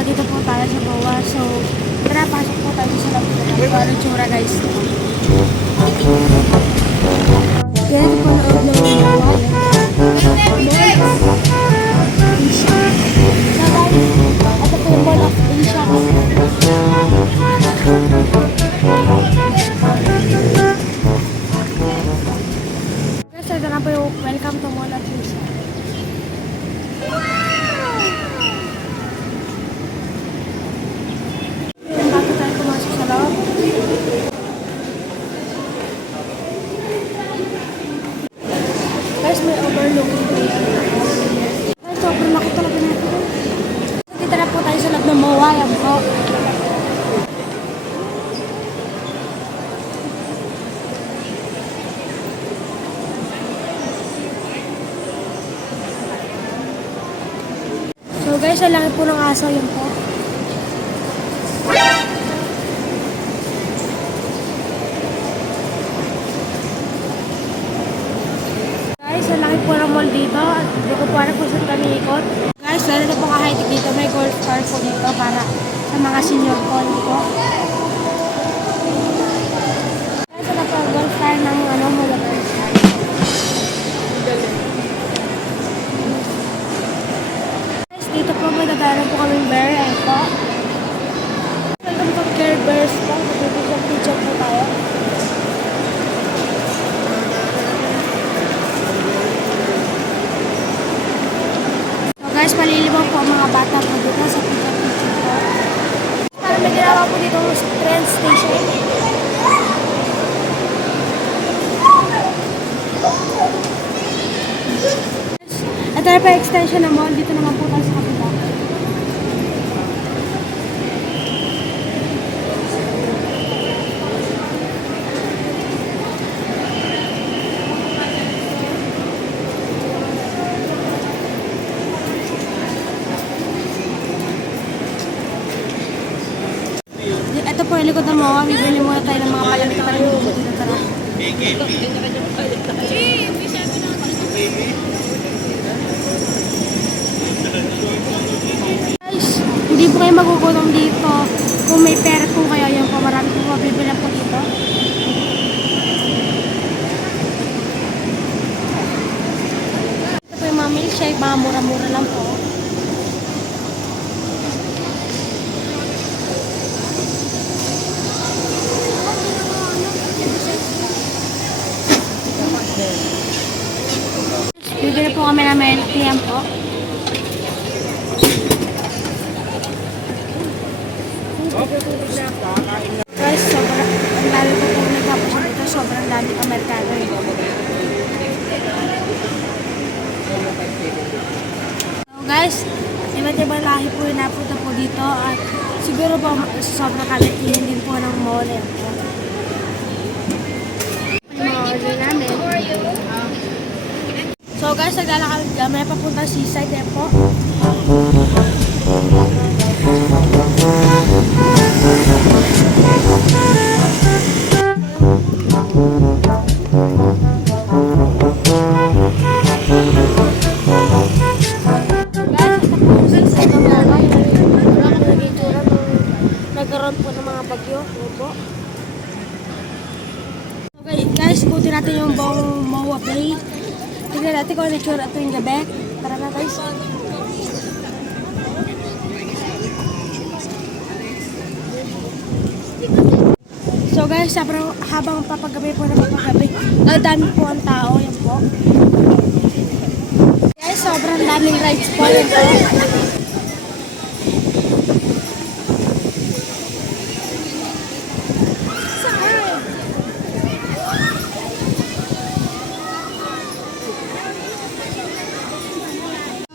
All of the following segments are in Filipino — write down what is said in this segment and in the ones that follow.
dito po tayo sa Boa. So, tara, pasok po tayo sa loob na ito. Ano tsura, guys? Yan ito po loob ng Boa. So, guys, ito po yung Mall of Asia. Guys, ito na po yung welcome to Mall of Asia. Bago tayo pumasok sa loob. Guys, may overlooking po yan. Guys, sobrang laki talaga nito. Dito na po tayo sa loob ng MOA. Yan po. So guys, ang laki po ng aso. Yan po. Guys, ang laki po ng mall dito. Hindi ko po alam kung saan kami ikot. Guys, lalo na po ka-high-tech dito. May golf car po dito para sa mga senior po. Guys, ano po ang golf car ng Mall of Asia. Guys, dito po may dadaanan po kaming bear. Ayun po. Welcome to Care Bears po. Magbibigyan picture po tayo. Guys, palilibang po ang mga bata po dito sa picture po. Para may ginawa po dito train station. Ito na pa extension ng mall. Dito naman po tayo sa kapila. Ito po yung likod ng MOA. Bibili muna tayo ng mga palamig-palamig dito. Tara. Guys, hindi po kayo magugutom dito. Kung may pera po kayo, yan po. Marami po mabibili po dito. Ito po yung mga milkshake. Mga mura-mura lang po. Bibili po kami ng milk tea po. Guys, sobrang lalo po po nagpapasya dito. Sobrang dami Amerikano. So guys, iba't-ibang lahi po yung napunta po dito. At siguro po sobrang kalitihin din po ng mall. So guys, naglalakad kami papunta seaside po. Nagkaroon po ng mga bagyo. Okay guys, ikutin natin yung buong MOA Bay. Tignan natin kung ano yung tsura ito yung gabi. Tara na guys. So guys, habang papagabi po na papagabi, dami po ang tao. Yan po. Guys, sobrang daming rides po. Yan po.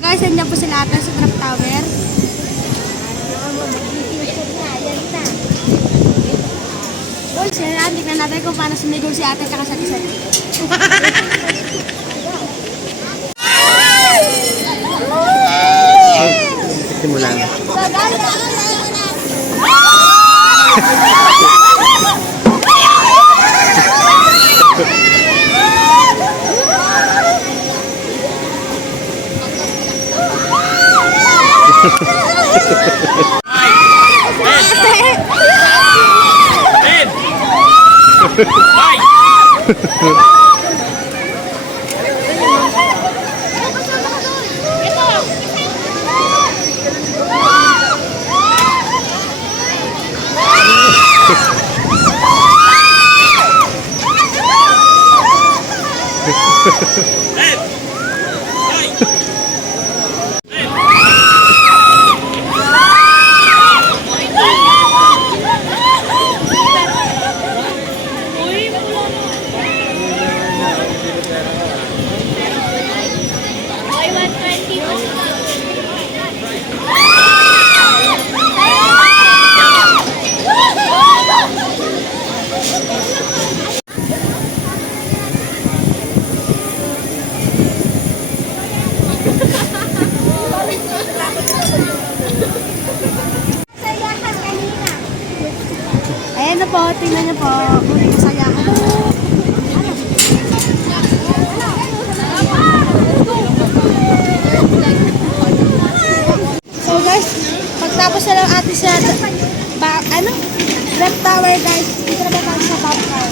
Guys, nandiyan po sila ata sa Trap Tower. Guys, tignan natin kung paano sumigaw si ate at si Sati. Simulan. Ayan na po, tingnan niyo po. Muling masaya ako. So guys, pagtapos na lang atin sa Rep Tower guys, dito na ba tayo sa Top Tower?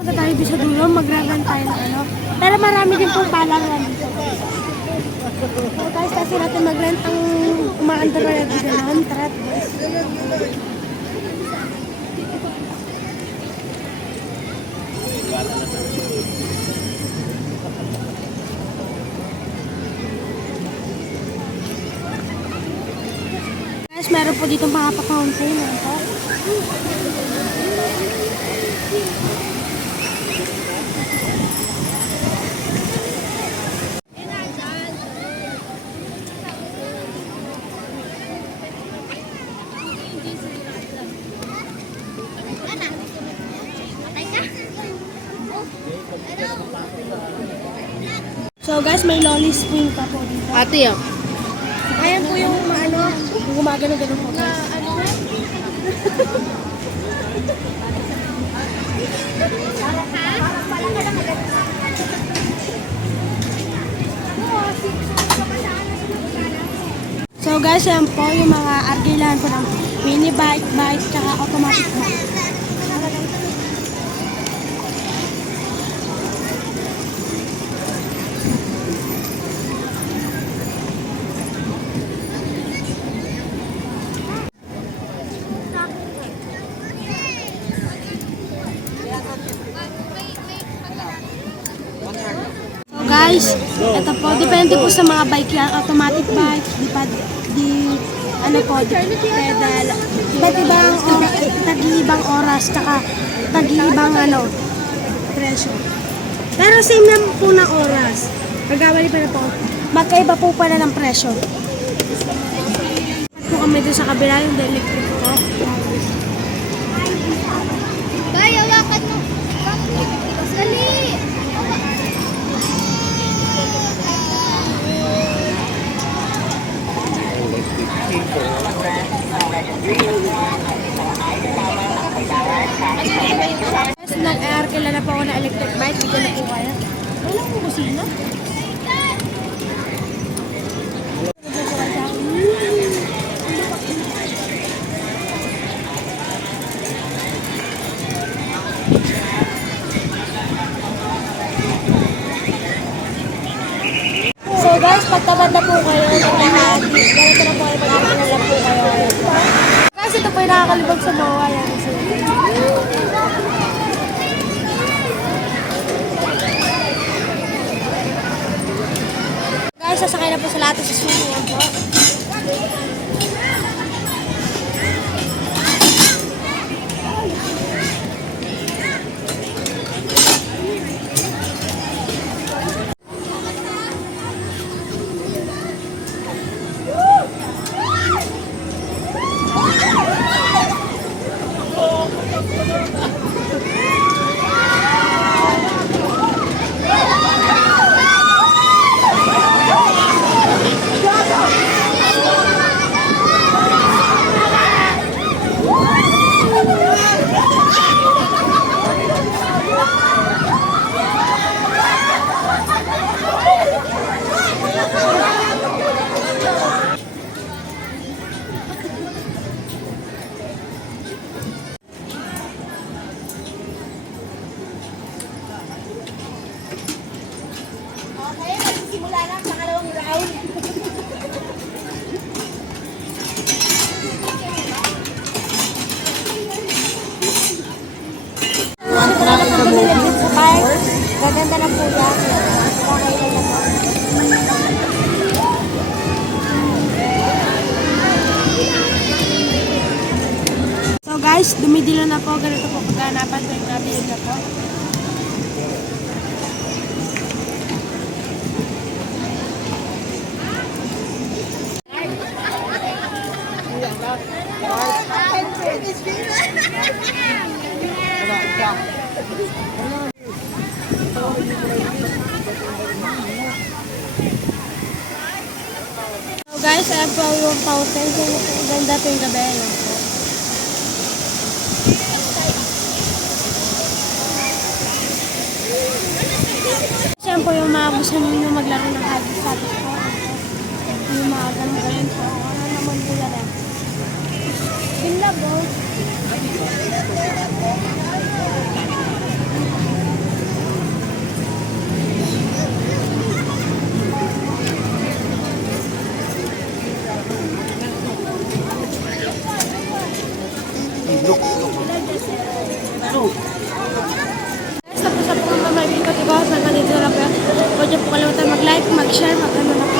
Punta tayo doon sa dulo, magragan tayo ng ano. Pero marami din pong palangan dito. So guys, kasi natin mag-rent ang umaandar na dito naman. Tara, guys. Guys, meron po dito mga pa-fountain. Ito. So guys, may lolly spring pa po dito. Ate, ah. Ayan po yung ano, gumagano-gano po guys. So guys, yan po yung mga argilan po ng mini bike, tsaka automatic bike. Guys, ito po, depende po sa mga bike yan, automatic bike, pedal, tag-ibang oras, tsaka tag-ibang presyo. Pero same lang po ng oras. Pagkawali pa na po, magkaiba po pala ng presyo. At po kami doon sa kabila, yung electric po. Bay, hawakan mo. Dali. magpaparkila na po ako ng electric bike. Hindi ko na po kaya. Wala mo kusina. So guys, pagtabad na po kayo ng lahat. Ganito na po kayo, mag-aaral na po kayo. Guys, ito po yung nakakalibag sa mga yan. So, guys, sasakay na po sa lahat sa swimming po. Okay, magsisimula na ang pangalawang round. Sa park, gaganda na po yan. Kakailan na po. So guys, dumidilo na po. Ganito po kaganapan tuwing nabilig na po. So guys, ayan po yung fountain. So, ganda po yung gabi. Ayan po. Ayan po yung mga gusto ninyo maglaro ng hagis sa atin po. Yung mga ganun po. Ano naman po yan eh. Binla po. Tapos sa mga mga ko, diba? Saan ka dito na po. Huwag niyo po kalimutan mag-like, mag-share, mag-ano na po.